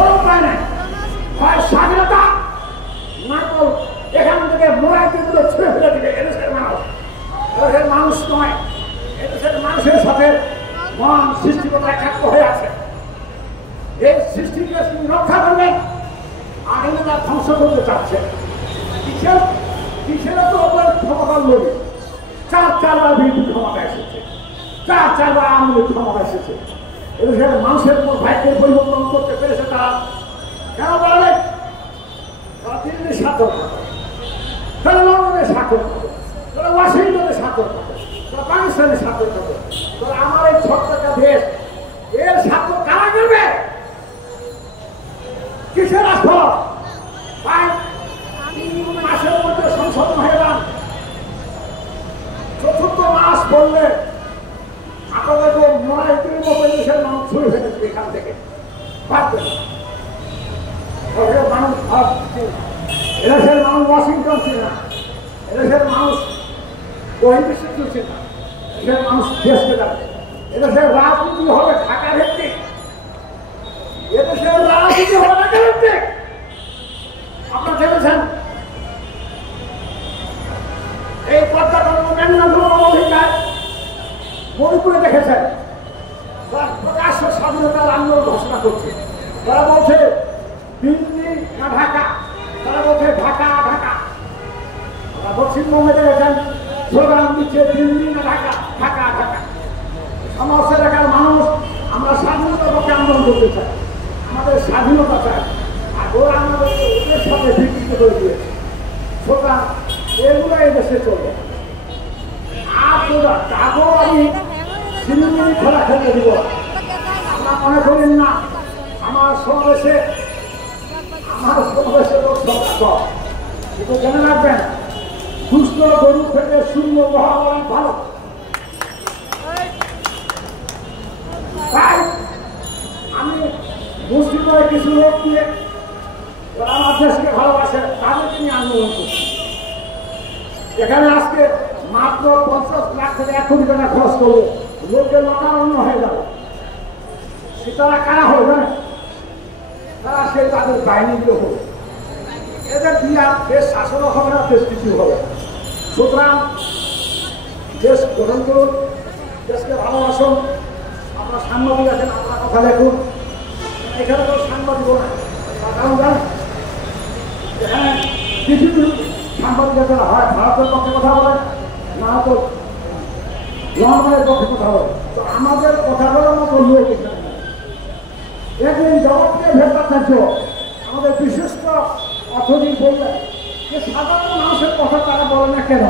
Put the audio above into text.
কোনো উপায় নাই, হয় স্বাধীনতা না তো এখান থেকে মোড়াইতেগুলো ছুঁড়ে ফেলে দিবে। এদেশের মানুষ, এদেশের মানুষ নয়, এদেশের মানুষের সাথে মহান সৃষ্টিকর্তা একাত্ম হয়ে আছে। এই সৃষ্টিকে রক্ষা করবেন, আইনটা ধ্বংস করতে চাচ্ছে। কিসের তো ওপর ক্ষমতা লড়ি, চারবার বিএনপি ক্ষমতা এসেছে, চারবার আওয়ামী লীগ ক্ষমতা এসেছে। এদেশের মানুষের উপর ভাগ্যের পরিবর্তন করতে পেরেছে তারা। কেন বলে তারা দিল্লির স্বাক্ষর থাকে, তারা লন্ডনের স্বাক্ষর থাকে, তারা ওয়াশিংটনের স্বাক্ষর থাকে, তারা পাকিস্তানের স্বাক্ষর থাকে। তারা আমার এই ছোট্ট একটা দেশ, এর স্বাক্ষর কারা করবে? কিসের রাষ্ট্র? মাসের মধ্যে সংশোধন হয়ে যান, চতুর্থ মাস বললে আপনাদেরকে মোড়াইতির মতো দেশের মানুষ ছুঁড়ে ফেলেছে এখান থেকে। পারবেন মানুষ, এদেশের মানুষ ওয়াশিংটন ছিল না, এদেশের মানুষ বহির্বিশ্ব ছিল না, এদেশের মানুষ দেশকে যাবে। এদেশের রাজনীতি হবে ঢাকা ভিত্তিক, এদেশের রাজনীতি হবে ঢাকা ভিত্তিক। আপনারা দেখেছেন এই পর্যটন অধিকার মণিপুরে দেখেছেন, প্রকাশ্য স্বাধীনতার আন্দোলন ঘোষণা করছে। তারা বলছে দিল্লি না ঢাকা, তারা বলছে ঢাকা ঢাকা। পশ্চিমবঙ্গে দেখেছেন স্লোগান দিচ্ছে দিল্লি না ঢাকা, ঢাকা ঢাকা। সমস্ত এলাকার মানুষ আমরা স্বাধীনতার পক্ষে আন্দোলন করতে চাই, আমাদের স্বাধীনতা চাই। আর ওরা আমাদের ওদের সাথে বিকৃত করে দিয়েছে। সুতরাং এগুলো এই দেশে চলবে। আর তাকেও আমি সিনেমিনি খেলা খেলতে দিব। আমরা মনে করেন না আমার সমাবেশে লোক সংখ্যা, কিন্তু জেনে রাখবেন দুষ্ট গরু থেকে শূন্য বহাবরণ ভালো। তাই আমি মুসলিম কিছু লোক দিয়ে আমার দেশকে ভালোবাসে তাদেরকে নিয়ে আন্দোলন করছি। এখানে আজকে মাত্র 50 লাখ থেকে 1 কোটি টাকা খরচ করবো, লোকের লটারণ্য হয়ে যাবে। তারা কারা হবে জানে? তারা সে তাদের বাহিনীগুলো হবে। এদের দিয়ে দেশ শাসনও হবে না, দেশ কিছু হবে। সুতরাং দেশ গ্রহণ করুন, দেশকে ভালোবাসুন। আপনার সাংবাদিক আছেন, আপনার কথা লেখুন। এখানে তো সাংবাদিক না, কারণ জানেন এখানে পৃথিবীর সাংবাদিকতা হয় ভারতের পক্ষে কথা বলে, না তো লন্ডনের পক্ষে কথা বলে। তো আমাদের কথা বলার মতো লোক একদিন জগৎকে ভেতর থাকছে আমাদের বিশিষ্ট অর্থনীতি বললেন যে সাধারণ মানুষের কথা তারা বলে না কেন?